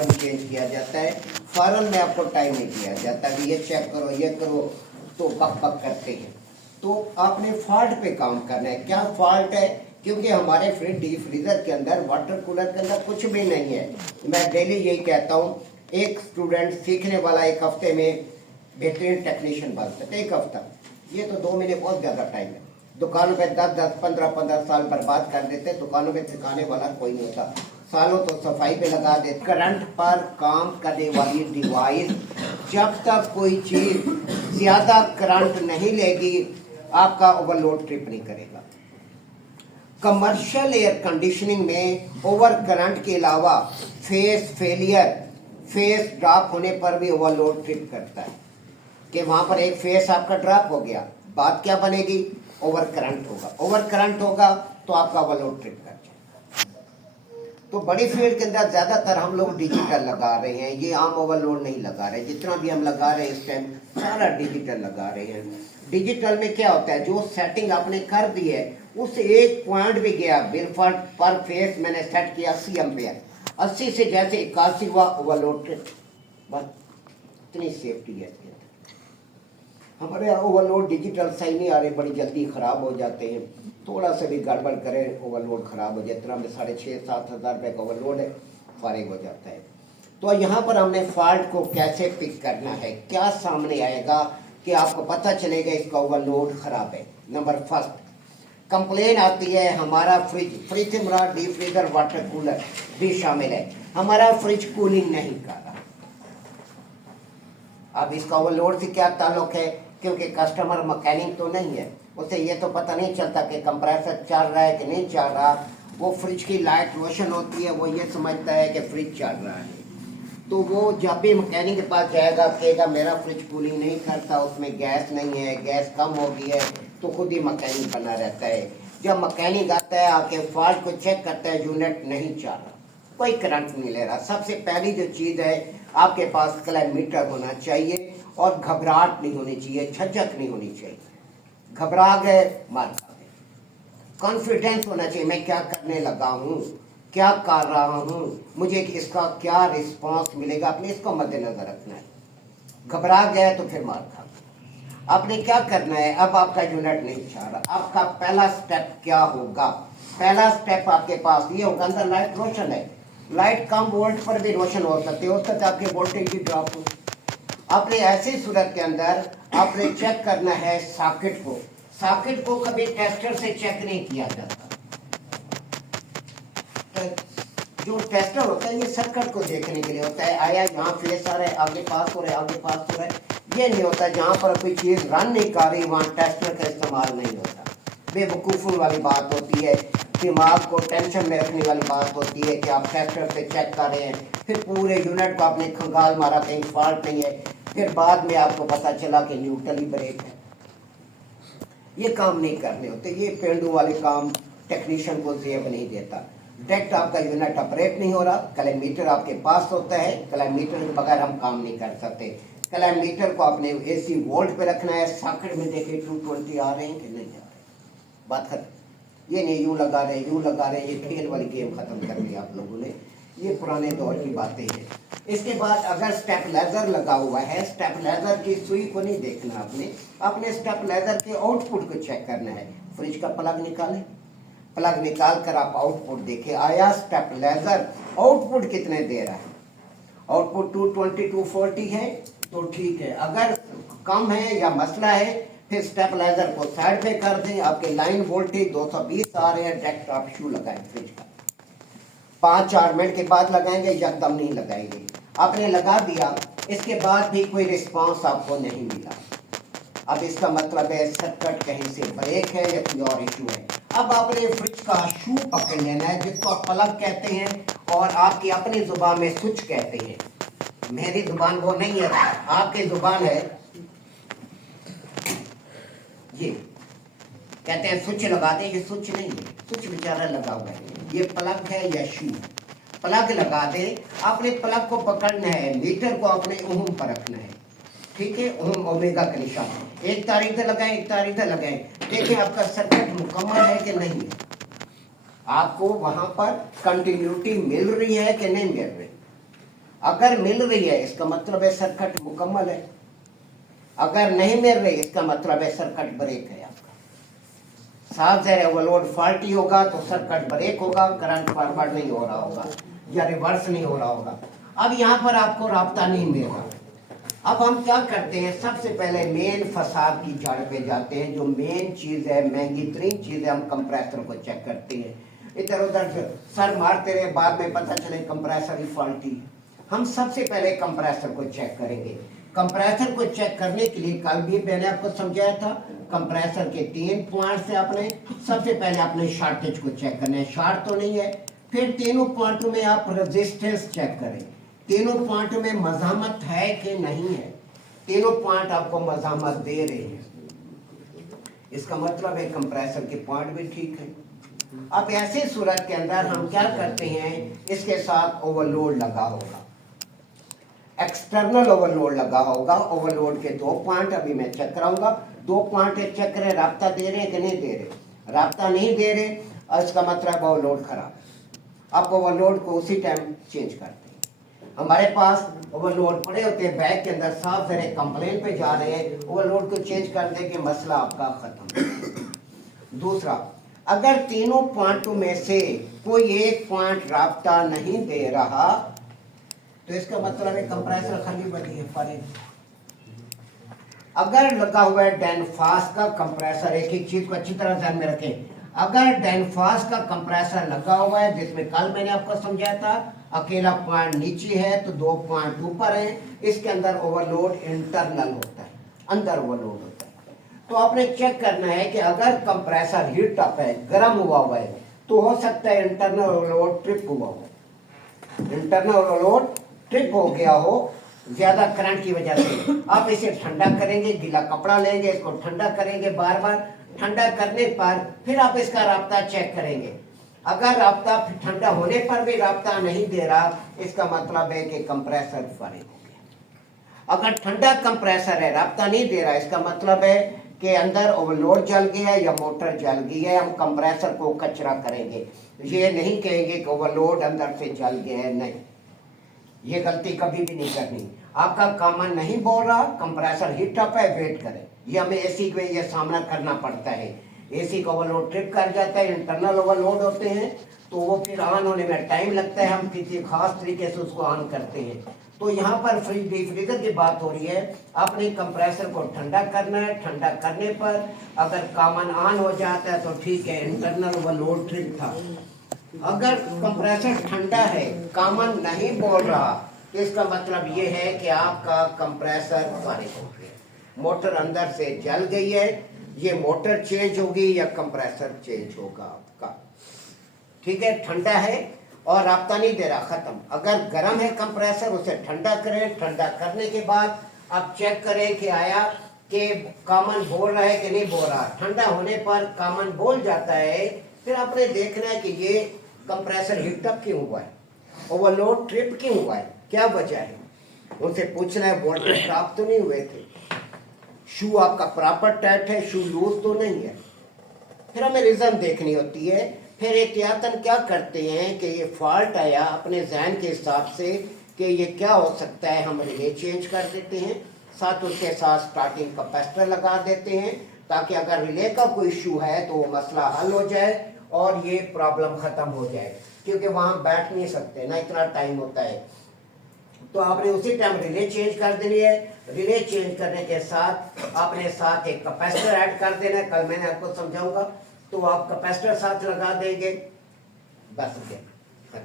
फॉरन change किया जाता है। फॉरन में आपको टाइम नहीं दिया जाता कि ये चेक करो ये करो, तो बक बक करते हैं। तो आपने फॉल्ट पे काम करना है। क्या फॉल्ट है? क्योंकि हमारे डीप फ्रीजर के अंदर, वाटर कूलर के अंदर कुछ भी नहीं है। मैं डेली यही कहता हूँ, एक स्टूडेंट सीखने वाला एक हफ्ते में बेहतरीन टेक्नीशियन बन सकते। एक हफ्ता, ये तो 2 महीने बहुत ज़्यादा टाइम है। दुकानों पे 10-10, 15-15 साल बर्बाद कर देते। दुकानों पे सिखाने वाला कोई नहीं होता, सालों तो सफाई पे लगा देते। करंट पर काम करने वाली डिवाइस, जब तक कोई चीज ज्यादा करंट नहीं लेगी, आपका ओवरलोड ट्रिप नहीं करेगा। कमर्शियल एयर कंडीशनिंग में ओवर करंट के अलावा फेस फेलियर, फेस ड्रॉप होने पर भी ओवरलोड ट्रिप करता है कि वहां पर एक फेस आपका ड्रॉप हो गया, बात क्या बनेगी? ओवर करंट होगा। ओवर करंट होगा तो आपका ओवरलोड ट्रिप कर जाएगा। तो बड़ी फील्ड के अंदर ज्यादातर हम लोग डिजिटल लगा रहे हैं, ये आम ओवरलोड नहीं लगा रहे। जितना भी हम लगा रहे हैं इस टाइम सारा डिजिटल लगा रहे हैं। डिजिटल में क्या होता है, जो सेटिंग आपने कर दी है उस एक पॉइंट भी गया, बिलफर पर फेस मैंने सेट किया 80 एम्पेयर, 80 से जैसे 81 हुआ ओवरलोड ट्रिप। बस इतनी सेफ्टी है। हमारे यहाँ ओवरलोड डिजिटल सही नहीं आ रहे, बड़ी जल्दी ख़राब हो जाते हैं। थोड़ा सा भी गड़बड़ करें ओवरलोड ख़राब हो जाए। इतना में 6,500-7,000 रुपये का ओवरलोड है, फारिग हो जाता है। तो यहाँ पर हमने फॉल्ट को कैसे पिक करना है, क्या सामने आएगा कि आपको पता चलेगा इसका ओवरलोड ख़राब है। नंबर फर्स्ट, कंप्लेन आती है हमारा फ्रिज से मुराद डीप फ्रीजर वाटर कूलर भी शामिल है, हमारा फ्रिज कूलिंग नहीं कर रहा। अब इसका ओवरलोड से क्या ताल्लुक है? क्योंकि कस्टमर मैकेनिक तो नहीं है, उसे ये तो पता नहीं चलता कि कंप्रेसर चल रहा है कि नहीं चल रहा। वो फ्रिज की लाइट रोशन होती है, वो ये समझता है कि फ्रिज चल रहा है। तो वो जब भी मैकेनिक के पास जाएगा कहेगा मेरा फ्रिज कूलिंग नहीं करता, उसमें गैस नहीं है, गैस कम हो गई है, तो खुद ही मैकेनिक बना रहता है। जब मैकेनिक आता है आके फॉल्ट को चेक करता है, यूनिट नहीं चल रहा, कोई करंट नहीं ले रहा। सबसे पहली जो चीज़ है, आपके पास क्लाइमीटर होना चाहिए और घबराहट नहीं होनी चाहिए, झकझक नहीं होनी चाहिए। घबरा गए मार खाते। कॉन्फिडेंस होना चाहिए, मैं क्या करने लगा हूँ, क्या कर रहा हूँ, मुझे इसका क्या रिस्पांस मिलेगा, अपने इसको मद्देनजर रखना है। घबरा गया तो फिर मार खा। आपने क्या करना है, अब आपका यूनिट नहीं चल रहा, आपका पहला स्टेप क्या होगा? पहला स्टेप आपके पास ये होगा, अंदर लाइट रोशन है, लाइट कम वोल्ट पर भी रोशन हो सकती है, आपके वोल्टेज भी ड्रॉप हो। आपने ऐसी सूरत के अंदर आपने चेक करना है सॉकेट को। सॉकेट को कभी टेस्टर से चेक नहीं किया जाता। जो टेस्टर होता है ये सर्किट को देखने के लिए होता है, आया यहाँ फेस आ रहा है, आगे पास हो रहा है, आगे पास हो रहा है। ये नहीं होता जहाँ पर कोई चीज़ रन नहीं कर रही वहाँ टेस्टर का इस्तेमाल नहीं होता। बेवकूफ़ों वाली बात होती है, दिमाग को टेंशन में रखने वाली बात होती है कि आप टेस्टर से चेक कर रहे हैं, फिर पूरे यूनिट को आपने खंगाल मारा, कहीं फॉल्ट नहीं है, फिर बाद में आपको पता चला कि न्यूट्रल ही ब्रेक है। ये काम नहीं करने होते, ये पेंडू वाले काम टेक्नीशियन को जेब नहीं देता। डायरेक्ट आपका यूनिट ऑपरेट नहीं हो रहा, क्लाइमीटर आपके पास होता है, क्लाइमीटर के बगैर हम काम नहीं कर सकते। क्लाइमीटर को आपने AC वोल्ट पे रखना है। सॉकेट में देखिए 220 आ रहे हैं कि नहीं आ रहे, बात खत्म। ये नहीं यूँ लगा रहे यूँ लगा रहे, ये खेल वाली गेम खत्म कर दी आप लोगों ने, ये पुराने दौर की बातें हैं। इसके बाद अगर स्टेबलाइजर लगा हुआ है, स्टेबलाइजर की सुई को नहीं देखना आपने, अपने स्टेबलाइजर के आउटपुट को चेक करना है। फ्रिज का प्लग निकालें, प्लग निकाल कर आप आउटपुट देखें, आया स्टेबलाइजर आउटपुट कितने दे रहा है। आउटपुट 220 240 है तो ठीक है, अगर कम है या मसला है फिर स्टेबलाइजर को साइड पे कर दें। आपके लाइन वोल्टेज 220 आ रहे हैं, डायरेक्ट आप शू लगाएं फ्रिज का। 5-4 मिनट के बाद लगाएंगे, यकदम नहीं लगाएंगे। आपने लगा दिया, इसके बाद भी कोई रिस्पांस आपको नहीं मिला, अब इसका मतलब है सर्किट कहीं से ब्रेक है या कोई और इशू है। अब आपने फ्रिज का शू पकड़ लेना है, जिसको आप प्लग कहते हैं और आपकी अपनी जुबान में स्विच कहते हैं। मेरी जुबान वो नहीं है, आपकी जुबान है ये, कहते हैं स्विच लगा दे, ये स्विच नहीं है, स्विच बेचारा लगा हुआ है, ये प्लग है या शू। प्लग लगा दे, आपने प्लग को पकड़ना है, मीटर को अपने ओम पर रखना है, ठीक है, ओम ओमेगा का निशान, एक तारीख से लगाएं, एक तारीख से लगाएं, देखिए आपका सर्किट मुकम्मल है कि नहीं है, आपको वहां पर कंटिन्यूटी मिल रही है कि नहीं मिल रही। अगर मिल रही है इसका मतलब है सर्किट मुकम्मल है, अगर नहीं मिल रही इसका मतलब है सर्किट ब्रेक है आपका। साफ ज़ाहिर है ओवरलोड फॉल्टी होगा तो सर्किट ब्रेक होगा, करंट फॉरवर्ड नहीं हो रहा होगा या रिवर्स नहीं हो रहा होगा। अब यहाँ पर आपको राब्ता नहीं मिल रहा। अब हम क्या करते हैं, सबसे पहले मेन फसाद की जड़ पे जाते हैं। जो मेन चीज़ है, महंगी तरीन चीज़ है, हम कंप्रेसर को चेक करते हैं। इधर उधर सर मारते रहे, बाद में पता चले कंप्रेसर ही फॉल्टी। हम सबसे पहले कंप्रेसर को चेक करेंगे। कंप्रेसर को चेक करने के लिए कल भी मैंने आपको समझाया था, कंप्रेसर के 3 पॉइंट से आपने सबसे पहले अपने शॉर्टेज को चेक करना है, शॉर्ट तो नहीं है। फिर तीनों पॉइंटों में आप रेजिस्टेंस चेक करें, तीनों पॉइंट में मज़ामत है कि नहीं है। तीनों पॉइंट आपको मज़ामत दे रहे हैं, इसका मतलब है कंप्रेसर के पॉइंट भी ठीक है। अब ऐसे सूरत के अंदर हम क्या करते हैं, इसके साथ ओवरलोड लगा होगा, एक्सटर्नल ओवरलोड लगा होगा। ओवरलोड के 2 पॉइंट अभी मैं चेक कराऊंगा। 2 पॉइंट चेक करें, राब्ता दे रहे हैं कि नहीं दे रहे। राब्ता नहीं दे रहे, इसका मतलब ओवरलोड खराब। आप ओवरलोड को उसी टाइम चेंज करते हैं। हमारे पास ओवरलोड पड़े होते हैं बैग के अंदर, साफ ज़रे कंप्लेन पे जा रहे हैं, ओवरलोड को चेंज कर देंगे, मसला आपका खत्म। दूसरा, अगर तीनों पॉइंटों में से कोई एक पॉइंट राब्ता नहीं दे रहा तो इसका मतलब है कंप्रेसर खाली बनी है, फारिग। अगर लगा हुआ है डेनफास का कंप्रेसर, एक एक चीज को अच्छी तरह ध्यान में रखें। अगर डेनफास का कंप्रेसर लगा हुआ है, जिसमें कल मैंने आपको समझाया था अकेला पॉइंट नीचे है तो 2 पॉइंट ऊपर है, इसके अंदर ओवरलोड इंटरनल होता है, अंदर ओवरलोड होता है। तो आपने चेक करना है कि अगर कंप्रेसर हीट अप है, गर्म हुआ है, तो हो सकता है इंटरनल ओवरलोड ट्रिप हुआ हो, इंटरनल ओवरलोड ट्रिप हो गया हो ज्यादा करंट की वजह से। आप इसे ठंडा करेंगे, गीला कपड़ा लेंगे, इसको ठंडा करेंगे, बार बार ठंडा करने पर फिर आप इसका राब्ता चेक करेंगे। अगर राब्ता ठंडा होने पर भी राब्ता नहीं दे रहा, इसका मतलब है कि कंप्रेसर फारिग हो गया। अगर ठंडा कंप्रेसर है, राब्ता नहीं दे रहा, इसका मतलब है कि अंदर ओवरलोड जल गया है या मोटर जल गई है। हम कंप्रेसर को कचरा करेंगे, ये नहीं कहेंगे कि ओवरलोड अंदर से जल गया है, नहीं, ये गलती कभी भी नहीं करनी। आपका कामन नहीं बोल रहा, कंप्रेसर हीट अप है, वेट करें। ये हमें एसी को ये सामना करना पड़ता है। एसी का ओवरलोड ट्रिप कर जाता है, इंटरनल ओवरलोड होते हैं, तो वो फिर ऑन होने में टाइम लगता है, हम किसी खास तरीके से उसको ऑन करते हैं। तो यहाँ पर फ्रीजर की बात हो रही है। आपने कंप्रेसर को ठंडा करना है, ठंडा करने पर अगर कामन ऑन हो जाता है तो ठीक है, इंटरनल ओवरलोड ट्रिप था। अगर कंप्रेसर ठंडा है, कामन नहीं बोल रहा, तो इसका मतलब ये है कि आपका कंप्रेसर फारिग हो गया, मोटर अंदर से जल गई है। ये मोटर चेंज होगी या कंप्रेसर चेंज होगा आपका, ठीक है। ठंडा है और राब्ता नहीं दे रहा, खत्म। अगर गर्म है कंप्रेसर, उसे ठंडा करें, ठंडा करने के बाद आप चेक करें कि आया कि कामन बोल रहा है कि नहीं बोल रहा। ठंडा होने पर कामन बोल जाता है, फिर आपने देखना है कि ये कंप्रेसर हीटअप क्यों हुआ है, ओवरलोड ट्रिप क्यों हुआ है, क्या वजह है। उनसे पूछना है वोल्टेज ड्रॉप तो नहीं हुए थे, शू आपका प्रॉपर टाइट है, शू लूज तो नहीं है। फिर हमें रीजन देखनी होती है। फिर एहतियातन क्या करते हैं कि ये फॉल्ट आया अपने जहन के हिसाब से कि ये क्या हो सकता है, हम रिले चेंज कर देते हैं, साथ उसके साथ स्टार्टिंग कैपेसिटर लगा देते हैं, ताकि अगर रिले का कोई इशू है तो वो मसला हल हो जाए और ये प्रॉब्लम ख़त्म हो जाए। क्योंकि वहाँ बैठ नहीं सकते ना, इतना टाइम होता है। तो आपने उसी टाइम रिले चेंज कर देनी है। रिले चेंज करने के साथ आपने साथ एक कैपेसिटर ऐड कर देना है, कल मैंने आपको समझाऊंगा। तो आप कैपेसिटर साथ लगा देंगे, बस गया।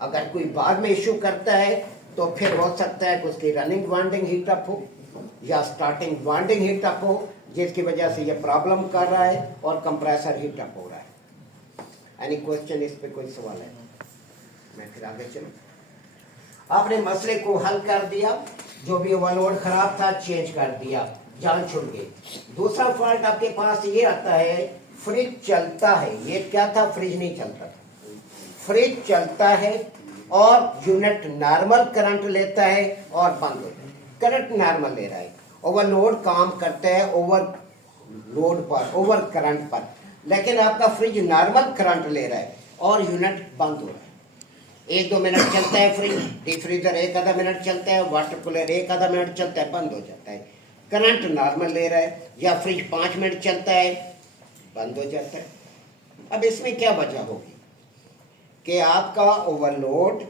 अगर कोई बाद में इशू करता है तो फिर हो सकता है कि उसकी रनिंग वाइंडिंग हीट अप हो या स्टार्टिंग वाइंडिंग हीट अप हो, जिसकी वजह से ये प्रॉब्लम कर रहा है और कंप्रेसर हीट अप हो रहा है। एनी क्वेश्चन, इस पे कोई सवाल है? मैं फिर आगे चलूं। आपने मसले को हल कर दिया, जो भी ओवरलोड खराब था चेंज कर दिया, जान छुट गई। दूसरा फॉल्ट आपके पास ये आता है, फ्रिज चलता है। ये क्या था, फ्रिज नहीं चलता था, फ्रिज चलता है और यूनिट नॉर्मल करंट लेता है और बंद होता है। करंट नॉर्मल ले रहा है, ओवरलोड काम करता है ओवरलोड पर, ओवर करंट पर, लेकिन आपका फ्रिज नॉर्मल करंट ले रहा है और यूनिट बंद हो रहा है। 1-2 मिनट चलता है फ्रिज, डीप फ्रीजर 1 आधा मिनट चलता है, वाटर कूलर 1 आधा मिनट चलता है, बंद हो जाता है। करंट नॉर्मल ले रहा है। या फ्रिज 5 मिनट चलता है, बंद हो जाता है। अब इसमें क्या वजह होगी कि आपका ओवरलोड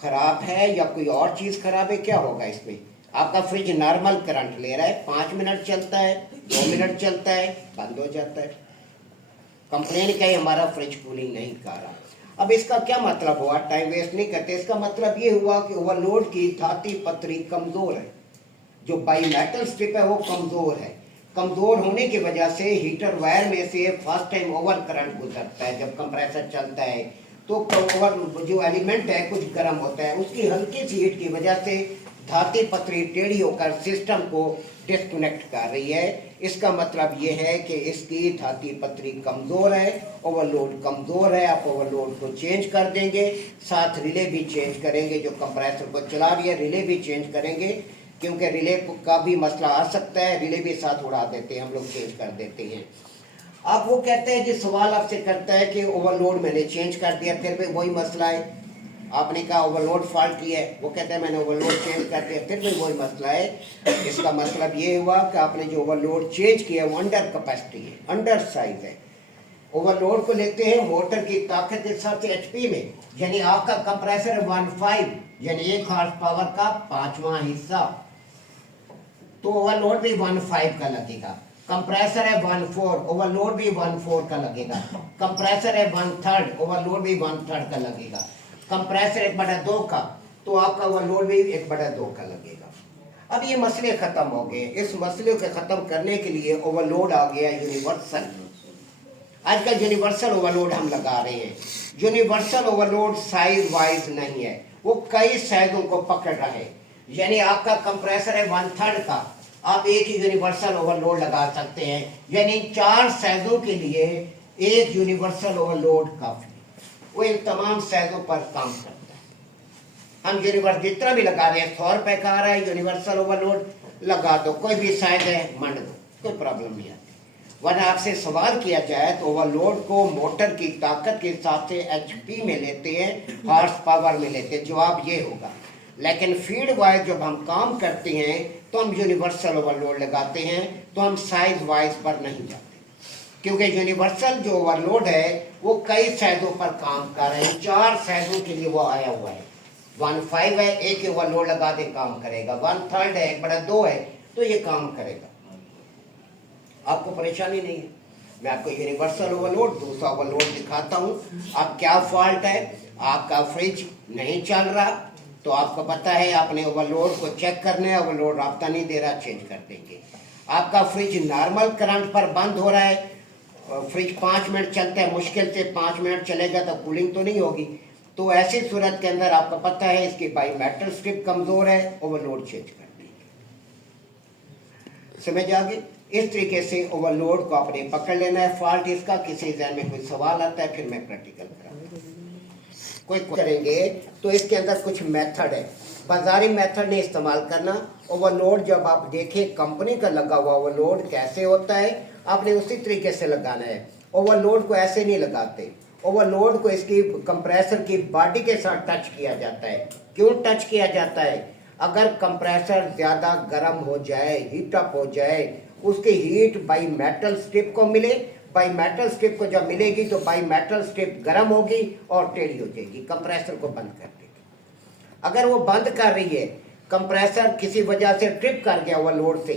खराब है या कोई और चीज़ खराब है? क्या होगा इसमें? आपका फ्रिज नॉर्मल करंट ले रहा है, 5 मिनट चलता है, 2 मिनट चलता है, बंद हो जाता है। कंप्लेन क्या है? हमारा फ्रिज कूलिंग नहीं कर रहा। अब इसका क्या मतलब हुआ? टाइम वेस्ट नहीं करते। इसका मतलब ये हुआ कि ओवरलोड की धाती पतरी कमज़ोर है, जो बाई मेटल स्ट्रिप है वो कमज़ोर है। कमज़ोर होने की वजह से हीटर वायर में से फर्स्ट टाइम ओवर करंट गुजरता है। जब कंप्रेसर चलता है तो ओवर जो एलिमेंट है कुछ गर्म होता है, उसकी हल्की सी हीट की वजह से धाती पतरी टेढ़ी होकर सिस्टम को डिस्कनेक्ट कर रही है। इसका मतलब ये है कि इसकी धाती पतरी कमज़ोर है, ओवरलोड कमज़ोर है। आप ओवरलोड को चेंज कर देंगे, साथ रिले भी चेंज करेंगे। जो कंप्रेसर को चला रही है रिले भी चेंज करेंगे, क्योंकि रिले का भी मसला आ सकता है। रिले भी साथ उड़ा देते हैं हम लोग, चेंज कर देते हैं। अब वो कहते हैं, जी सवाल आपसे करता है कि ओवरलोड मैंने चेंज कर दिया, फिर भी वही मसला है। आपने कहा ओवरलोड फॉल्ट की है, वो कहते हैं मैंने ओवरलोड चेंज कर दिया, फिर भी वही मसला है। इसका मतलब ये हुआ कि आपने जो ओवरलोड चेंज किया है वो अंडर कैपेसिटी है, अंडर साइज है। ओवरलोड को लेते हैं मोटर की ताकत के हिसाब से एचपी में, यानी आपका कंप्रेसर 1.5 यानी 1 हॉर्स पावर का 5वां हिस्सा, तो ओवरलोड भी 1.5 का लगेगा। कंप्रेसर है 1/4, ओवरलोड भी 1/4 का लगेगा। कंप्रेसर है 1/3, ओवरलोड भी 1/3 का लगेगा। कंप्रेसर 1/2 का, तो आपका ओवरलोड भी 1/2 का लगेगा। अब ये मसले खत्म हो गए। इस मसले को खत्म करने के लिए ओवरलोड आ गया यूनिवर्सल। आजकल यूनिवर्सल ओवरलोड हम लगा रहे हैं। यूनिवर्सल ओवरलोड साइज वाइज नहीं है, वो कई साइजों को पकड़ रहा है। यानी आपका कंप्रेसर है 1/3 का, आप एक ही यूनिवर्सल ओवरलोड लगा सकते हैं। यानी 4 साइजों के लिए एक यूनिवर्सल ओवरलोड काफी, वो इन तमाम साइजों पर काम करता है। हम यूनिवर्स जितना भी लगा रहे हैं, 100 रुपए का आ रहा है यूनिवर्सल ओवरलोड, लगा दो, कोई भी साइज है मंड दो, कोई प्रॉब्लम नहीं आती। वरना आपसे सवाल किया जाए तो ओवरलोड को मोटर की ताकत के हिसाब से एचपी में लेते हैं, हॉर्स पावर में लेते हैं, जवाब ये होगा। लेकिन फीड वाइज जब हम काम करते हैं तो हम यूनिवर्सल ओवरलोड लगाते हैं, तो हम साइज वाइज पर नहीं जाते, क्योंकि यूनिवर्सल जो ओवरलोड है वो कई साइजों पर काम कर रहे हैं। 4 साइजों के लिए वो आया हुआ है। 1/5 है, एक ही ओवरलोड लगा दे काम करेगा। 1/3 है, 1/2 है, तो ये काम करेगा, आपको परेशानी नहीं है। मैं आपको यूनिवर्सल ओवरलोड, दूसरा ओवरलोड दिखाता हूँ। अब क्या फॉल्ट है? आपका फ्रिज नहीं चल रहा, तो आपको पता है आपने ओवरलोड को चेक करना है। ओवरलोड राब्ता नहीं दे रहा, चेंज कर देंगे। आपका फ्रिज नॉर्मल करंट पर बंद हो रहा है, फ्रिज 5 मिनट चलता है, मुश्किल से 5 मिनट चलेगा तो कूलिंग तो नहीं होगी। तो ऐसी सूरत के अंदर आपको पता है इसकी बाई मेटल स्ट्रिप कमजोर है, ओवरलोड चेंज कर देंगे। समझ आ गई? इस तरीके से ओवरलोड को आपने पकड़ लेना है। फॉल्ट इसका किसी जहन में कोई सवाल आता है फिर मैं प्रैक्टिकल कराऊंगा। कोई करेंगे तो इसके अंदर कुछ मेथड है, बाजारी मेथड नहीं इस्तेमाल करना। ओवरलोड जब आप देखें कंपनी का लगा हुआ ओवरलोड कैसे होता है, आपने उसी तरीके से लगाना है। ओवरलोड को ऐसे नहीं लगाते। ओवरलोड को इसकी कंप्रेसर की बॉडी के साथ टच किया जाता है। क्यों टच किया जाता है? अगर कंप्रेसर ज़्यादा गर्म हो जाए, हीटअप हो जाए, उसकी हीट बाई मेटल स्ट्रिप को मिले। बाई मेटल स्ट्रिप को जब मिलेगी तो बाई मेटल स्ट्रिप गर्म होगी और टेढ़ी हो जाएगी, कंप्रेसर को बंद कर देगी। अगर वो बंद कर रही है, कंप्रेसर किसी वजह से ट्रिप कर गया ओवरलोड से,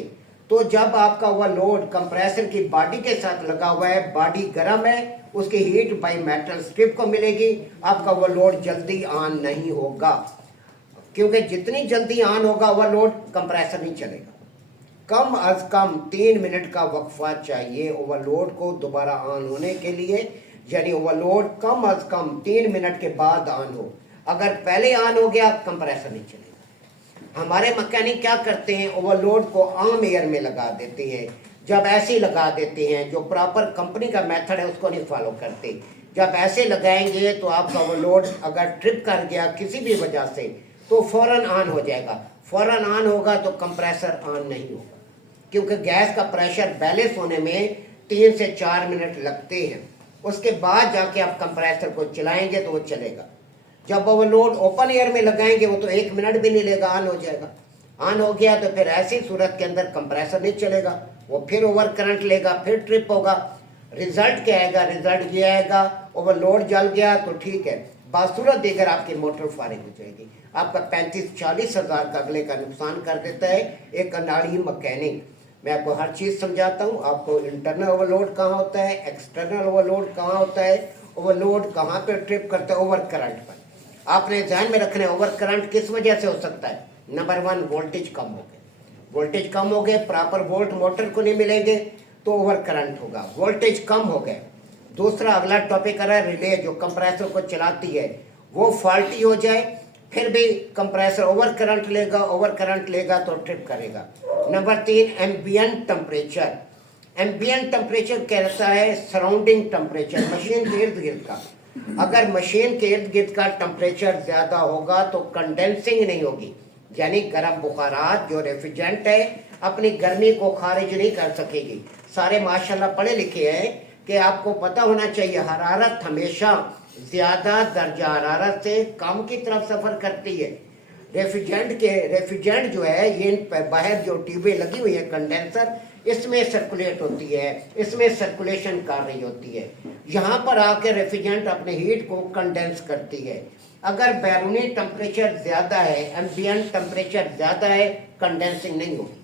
तो जब आपका ओवरलोड कंप्रेसर की बॉडी के साथ लगा हुआ है, बॉडी गर्म है, उसकी हीट बाई मेटल स्ट्रिप को मिलेगी, आपका ओवरलोड जल्दी ऑन नहीं होगा। क्योंकि जितनी जल्दी ऑन होगा ओवरलोड, कंप्रेसर नहीं चलेगा। कम अज कम 3 मिनट का वक्फा चाहिए ओवरलोड को दोबारा ऑन होने के लिए। यानी ओवरलोड कम अज कम 3 मिनट के बाद ऑन हो। अगर पहले ऑन हो गया, कंप्रेसर नहीं चलेगा। हमारे मैकेनिक क्या करते हैं, ओवरलोड को आम एयर में लगा देते हैं। जब ऐसे लगा देते हैं, जो प्रॉपर कंपनी का मेथड है उसको नहीं फॉलो करते। जब ऐसे लगाएंगे तो आपका ओवरलोड अगर ट्रिप कर गया किसी भी वजह से, तो फौरन ऑन हो जाएगा। फौरन ऑन होगा तो कंप्रेसर ऑन नहीं होगा, क्योंकि गैस का प्रेशर बैलेंस होने में 3 से 4 मिनट लगते हैं। उसके बाद जाके आप कंप्रेसर को चलाएंगे तो वो चलेगा। जब ओवरलोड ओपन एयर में लगाएंगे वो तो 1 मिनट भी नहीं लेगा, ऑन हो जाएगा। ऑन हो गया तो फिर ऐसी सूरत के अंदर कंप्रेसर नहीं चलेगा, वो फिर ओवर करंट लेगा, फिर ट्रिप होगा। रिजल्ट क्या आएगा? रिजल्ट ये आएगा ओवरलोड जल गया तो ठीक है, बासूरत देकर आपकी मोटर फारिग हो जाएगी, आपका 35-40 हज़ार का अगले का नुकसान कर देता है एक अनाड़ी मैकेनिक। मैं आपको हर चीज़ समझाता हूँ, आपको इंटरनल ओवरलोड कहाँ होता है, एक्सटर्नल ओवरलोड कहाँ होता है, ओवरलोड कहाँ पे ट्रिप करता है, ओवर करंट पर। आपने ध्यान में रखना है ओवर करंट किस वजह से हो सकता है। नंबर 1, वोल्टेज कम हो गए, वोल्टेज कम हो गए, प्रॉपर वोल्ट मोटर को नहीं मिलेंगे तो ओवर करंट होगा, वोल्टेज कम हो गए। दूसरा अगला टॉपिक आ रहा है रिले, जो कंप्रेसर को चलाती है वो फॉल्टी हो जाए, फिर भी कंप्रेसर ओवर करंट लेगा, ओवर करंट लेगा तो ट्रिप करेगा। Number 3, ambient temperature. Ambient temperature कहता है सराउंडिंग टेम्परेचर, मशीन के इर्द गिर्द का। अगर मशीन के इर्द गिर्द का टेम्परेचर ज्यादा होगा तो कंडेंसिंग नहीं होगी, यानी गर्म बुखारात जो रेफ्रिजरेंट है अपनी गर्मी को खारिज नहीं कर सकेगी। सारे माशाल्लाह पढ़े लिखे हैं कि आपको पता होना चाहिए हरारत हमेशा ज्यादा दर्जा हरारत से कम की तरफ सफर करती है। रेफ्रिजरेंट जो है ये बाहर जो ट्यूबें लगी हुई है कंडेंसर, इसमें सर्कुलेट होती है, इसमें सर्कुलेशन कर रही होती है, यहाँ पर आकर रेफ्रिजरेंट अपने हीट को कंडेंस करती है। अगर बैरूनी टेम्परेचर ज्यादा है, एम्बिएंट टेम्परेचर ज्यादा है, कंडेंसिंग नहीं होगी,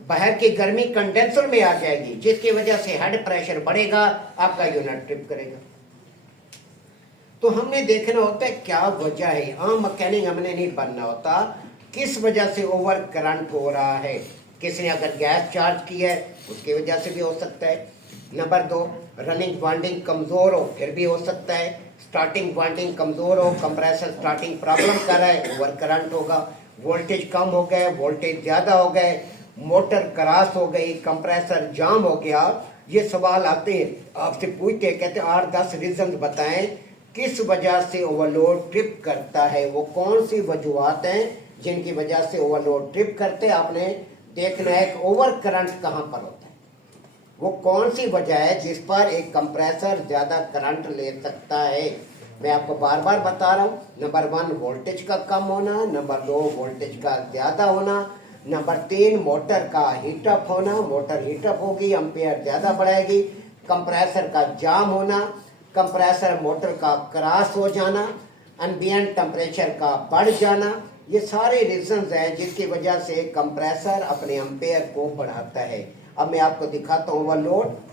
बाहर की गर्मी कंडेंसर में आ जाएगी, जिसकी वजह से हेड प्रेशर बढ़ेगा, आपका यूनिट ट्रिप करेगा। तो हमने देखना होता है क्या वजह है, आम मैकेनिक हमने नहीं बनना होता, किस वजह से ओवर करंट हो रहा है। किसी ने अगर गैस चार्ज की है उसकी वजह से भी हो सकता है। नंबर 2, रनिंग वाइंडिंग कमजोर हो, फिर भी हो सकता है। स्टार्टिंग वाइंडिंग कमजोर हो, कंप्रेसर स्टार्टिंग प्रॉब्लम कर रहा है, ओवर करंट होगा। वोल्टेज कम हो गए, वोल्टेज ज्यादा हो गए, मोटर क्रॉस हो गई, कंप्रेसर जाम हो गया। ये सवाल आते हैं, आपसे पूछते हैं, कहते हैं 8-10 रीजन बताएं किस वजह से ओवरलोड ट्रिप करता है। वो कौन सी वजूहत हैं जिनकी वजह से ओवरलोड ट्रिप करते हैं। आपने देखना है कि ओवर करंट कहाँ पर होता है, वो कौन सी वजह है जिस पर एक कंप्रेसर ज्यादा करंट ले सकता है। मैं आपको बार बार बता रहा हूँ, नंबर 1 वोल्टेज का कम होना, नंबर 2 वोल्टेज का ज्यादा होना, नंबर 3 मोटर का हीटअप होना, मोटर हीटअप होगी एम्पियर ज्यादा बढ़ाएगी, कंप्रेसर का जाम होना, कंप्रेसर मोटर का क्रॉस हो जाना, एम्बिएंट टेम्परेचर का बढ़ जाना। ये सारे रीजंस हैं जिसकी वजह से कंप्रेसर अपने एम्पियर को बढ़ाता है। अब मैं आपको दिखाता हूँ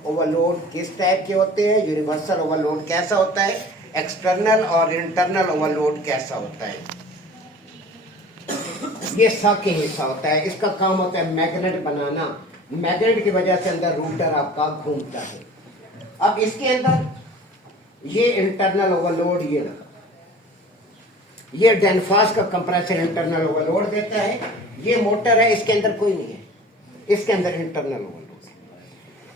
ओवरलोड किस टाइप के होते हैं, यूनिवर्सल ओवरलोड कैसा होता है, एक्सटर्नल और इंटरनल ओवरलोड कैसा होता है। ये सब के हिस्सा होता है, इसका काम होता है मैग्नेट बनाना, मैग्नेट की वजह से अंदर रूटर आपका घूमता है। अब इसके अंदर ये इंटरनल ओवरलोड, ये लगा, ये डेनफास का कंप्रेसर इंटरनल ओवरलोड देता है। ये मोटर है, इसके अंदर कोई नहीं है, इसके अंदर इंटरनल ओवरलोड है।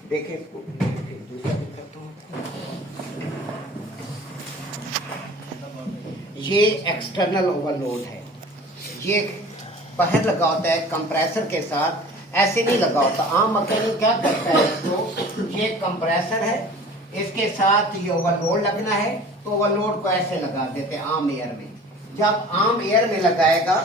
देखिए इसको दूसरा दिखाता हूँ, ये एक्सटर्नल ओवरलोड है, ये बाहर लगा होता है कंप्रेसर के साथ, ऐसे नहीं लगा होता। आम मैकेनिक क्या करता है, इसको ये कंप्रेसर है, इसके साथ ये ओवरलोड लगना है तो ओवरलोड को ऐसे लगा देते हैं आम एयर में। जब आम एयर में लगाएगा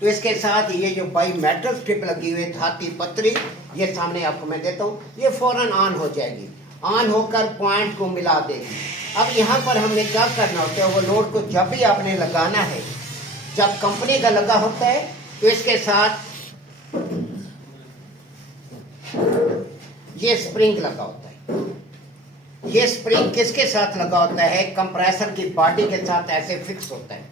तो इसके साथ ये जो बाई मेटल स्ट्रिप लगी हुई धाती पतरी, ये सामने आपको मैं देता हूँ, ये फौरन ऑन हो जाएगी, ऑन होकर पॉइंट को मिला देगी। अब यहाँ पर हमने क्या करना होता है, ओवरलोड को जब भी आपने लगाना है, जब कंपनी का लगा होता है तो इसके साथ ये स्प्रिंग लगा होता है। ये स्प्रिंग किसके साथ लगा होता है, कंप्रेसर की बॉडी के साथ ऐसे फिक्स होता है,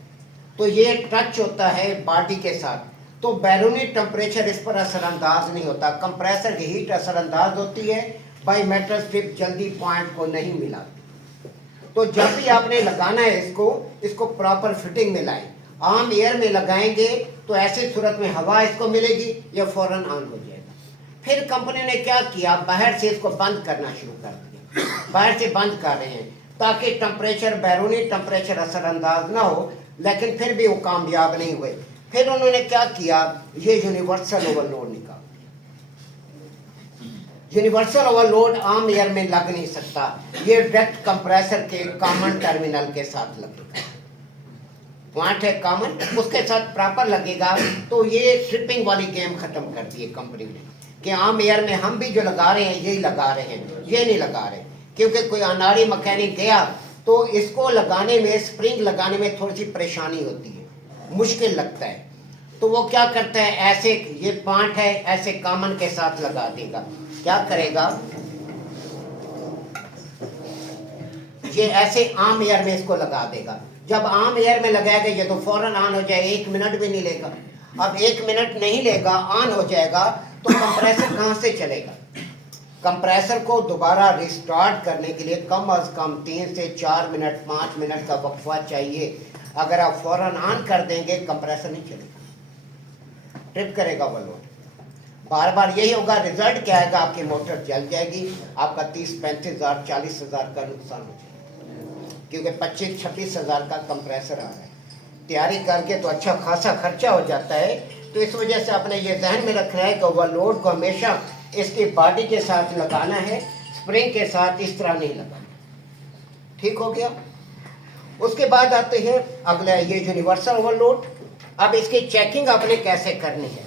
तो ये टच होता है बॉडी के साथ, तो बैरूनी टेम्परेचर इस पर असरअंदाज नहीं होता, कंप्रेसर की हीट असरअंदाज होती है, बाई मेटल स्ट्रिप जल्दी पॉइंट को नहीं मिलाती। तो जब भी आपने लगाना है इसको प्रॉपर फिटिंग में लाएं। आम एयर में लगाएंगे तो ऐसी सूरत में हवा इसको मिलेगी, यह फौरन ऑन हो जाएगा। फिर कंपनी ने क्या किया, बाहर से इसको बंद करना शुरू कर दिया, बाहर से बंद कर रहे हैं ताकि टेम्परेचर बैरूनी टेम्परेचर असरअंदाज ना हो, लेकिन फिर भी वो कामयाब नहीं हुए। फिर उन्होंने क्या किया, ये यूनिवर्सल ओवरलोड निकाला। यूनिवर्सल ओवरलोड आम एयर में लग नहीं सकता, ये डायरेक्ट कंप्रेसर के कॉमन टर्मिनल के साथ लगेगा। पॉइंट है कॉमन, उसके साथ प्रॉपर लगेगा तो ये ट्रिपिंग वाली गेम खत्म कर दी है कंपनी ने कि आम एयर में हम भी जो लगा रहे हैं यही लगा रहे हैं, ये नहीं लगा रहे। क्योंकि कोई अनाड़ी मैकेनिक गया तो इसको लगाने में, स्प्रिंग लगाने में थोड़ी सी परेशानी होती है, मुश्किल लगता है, तो वो क्या करता है, ऐसे ये पॉइंट है ऐसे कॉमन के साथ लगा देगा। क्या करेगा, ये ऐसे आम एयर में इसको लगा देगा। जब आम एयर में लगाएगा ये तो फौरन ऑन हो जाएगा, 1 मिनट भी नहीं लेगा। अब 1 मिनट नहीं लेगा, ऑन हो जाएगा तो कंप्रेसर कहाँ से चलेगा? कंप्रेसर को दोबारा रिस्टार्ट करने के लिए कम अज कम 3 से 4 मिनट 5 मिनट का वक्फा चाहिए। अगर आप फौरन ऑन कर देंगे कंप्रेसर नहीं चलेगा, ट्रिप करेगा ओवरलोड, बार बार यही होगा। रिजल्ट क्या आएगा, आपकी मोटर जल जाएगी, आपका 30-35 हज़ार 40 हज़ार का नुकसान हो जाएगा, क्योंकि 25-26 हज़ार का कंप्रेसर आ रहा है। तैयारी करके तो अच्छा खासा खर्चा हो जाता है। तो इस वजह से आपने ये जहन में रखना है कि ओवरलोड को हमेशा इसकी बॉडी के साथ लगाना है, स्प्रिंग के साथ इस तरह नहीं लगाना। ठीक हो गया। उसके बाद आते हैं अगला, ये यूनिवर्सल ओवरलोड। अब इसकी चेकिंग आपने कैसे करनी है?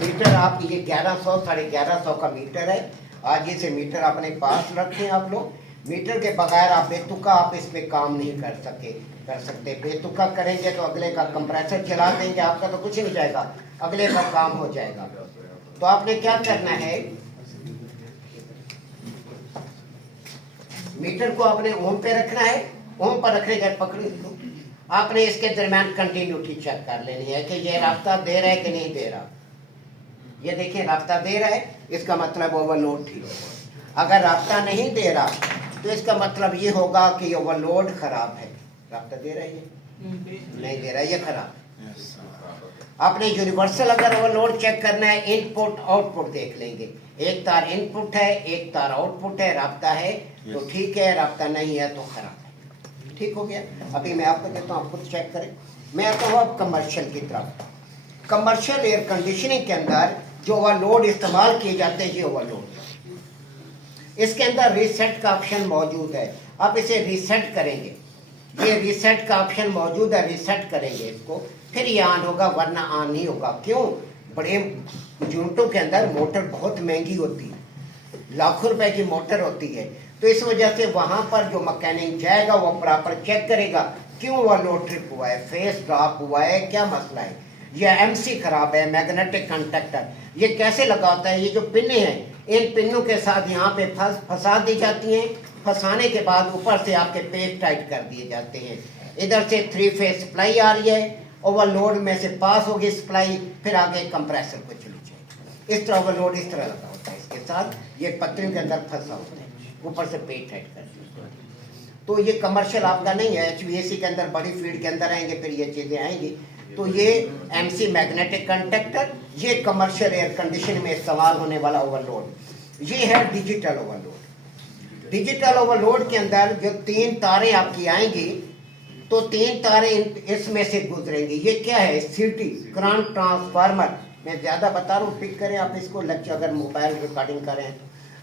मीटर आप ये 1100 1150 का मीटर है, आज से मीटर अपने पास रखें आप लोग। मीटर के बगैर आप बेतुका आप इस पे काम नहीं कर सकते। बेतुका करेंगे तो अगले का कंप्रेसर चला देंगे, आपका तो कुछ नहीं जाएगा, अगले का काम हो जाएगा। तो आपने क्या करना है, मीटर को आपने ओम पे रखना है। ओम पर रखने के पकड़ी लो, आपने इसके दरमियान कंटिन्यूटी चेक कर लेनी है कि ये रास्ता दे रहा है कि नहीं दे रहा। ये देखिए रास्ता दे रहा है, इसका मतलब ओवरलोड ठीक है। अगर रास्ता नहीं दे रहा तो इसका मतलब ये होगा कि ओवरलोड खराब है। रास्ता दे रहा है, नहीं दे रहा, ये खराब है। आपने यूनिवर्सल अगर ओवरलोड चेक करना है, इनपुट आउटपुट देख लेंगे। एक तार इनपुट है, एक तार आउटपुट है, रास्ता है तो ठीक है, रास्ता नहीं है तो खराब है। ठीक हो गया। अभी मैं आपको कहता हूँ, आप खुद चेक करें। मैं आता हूँ अब कमर्शियल की तरफ। कमर्शियल एयर कंडीशनिंग के अंदर जो ओवरलोड इस्तेमाल किए जाते हैं, ये ओवरलोड, इसके अंदर रीसेट का ऑप्शन मौजूद है। आप इसे रीसेट करेंगे, ये रीसेट का ऑप्शन मौजूद है, रीसेट करेंगे इसको, फिर ये ऑन होगा, वरना ऑन नहीं होगा। क्यों? बड़े यूनिटों के अंदर मोटर बहुत महंगी होती है, लाखों रुपए की मोटर होती है, तो इस वजह से वहां पर जो मैकेनिक जाएगा वो प्रॉपर चेक करेगा क्यों ओवरलोड ट्रिप हुआ है, फेस ड्रॉप हुआ है, क्या मसला है, या एमसी खराब है, मैग्नेटिक कंडक्टर ये कैसे लगा होता है। ये जो पिने हैं, इन पिनों के साथ यहाँ पे फंसा दी जाती हैं, फंसाने के बाद ऊपर से आपके पेच टाइट कर दिए जाते हैं। इधर से 3 फेज सप्लाई आ रही है, ओवरलोड में से पास होगी सप्लाई, फिर आगे कंप्रेसर को चली जाएगी। इस तरह ओवरलोड इस तरह लगा होता है, इसके साथ ये पत्रियों के अंदर फंसा होता है, ऊपर से पेच टाइट कर दिया। तो ये कमर्शियल आपका नहीं है, HVAC के अंदर बड़ी फील्ड के अंदर आएंगे फिर ये चीज़ें आएंगी। तो ये एमसी मैग्नेटिक कंडक्टर, ये कमर्शियल एयर कंडीशन में इस्तेमाल होने वाला ओवरलोड। ये है डिजिटल ओवरलोड। डिजिटल ओवरलोड के अंदर जो 3 तारें आपकी आएंगी, तो 3 तारें इसमें से गुजरेंगी। ये क्या है? City current transformer. मैं ज़्यादा बता रहा हूँ, पिक करें आप इसको, लेक्चर अगर मोबाइल रिकॉर्डिंग करें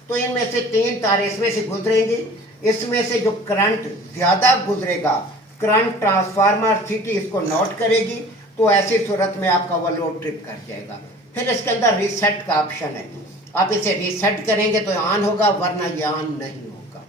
तो इनमें से 3 तारें इसमें से गुजरेंगी। इसमें से जो करंट ज़्यादा गुजरेगा, करंट ट्रांसफार्मर सिटी इसको नोट करेगी, तो ऐसी सूरत में आपका ओवरलोड ट्रिप कर जाएगा। फिर इसके अंदर रीसेट का ऑप्शन है, आप इसे रीसेट करेंगे तो ऑन होगा, वरना ये ऑन नहीं होगा,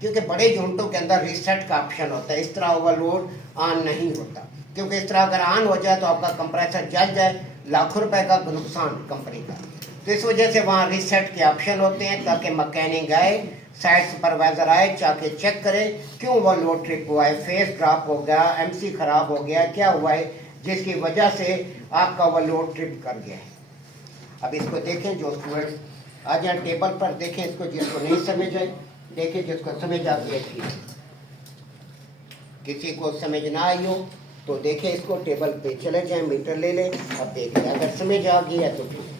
क्योंकि बड़े यूनिटों के अंदर रीसेट का ऑप्शन होता है। इस तरह ओवरलोड ऑन नहीं होता, क्योंकि इस तरह अगर ऑन हो जाए तो आपका कंप्रेसर जल जाए, लाखों रुपए का नुकसान कंपनी का। तो इस वजह से वहाँ रीसेट के ऑप्शन होते हैं, ताकि मैकेनिक आए, साइट सुपरवाइजर आए, जाके चेक करे क्यों ओवरलोड ट्रिप हुआ है, फेस ड्रॉप हो गया, एमसी खराब हो गया, क्या हुआ है जिसकी वजह से आपका ओवरलोड ट्रिप कर गया है। अब इसको देखें, जो स्टूडेंट्स आ जाए टेबल पर देखें इसको, जिसको नहीं समझ आए देखें, जिसको समझ आ गया ठीक, किसी को समझ ना आई हो तो देखें इसको, टेबल पे चले जाएं, मीटर ले लें, अब देखें अगर समझ आ गई है तो ठीक है।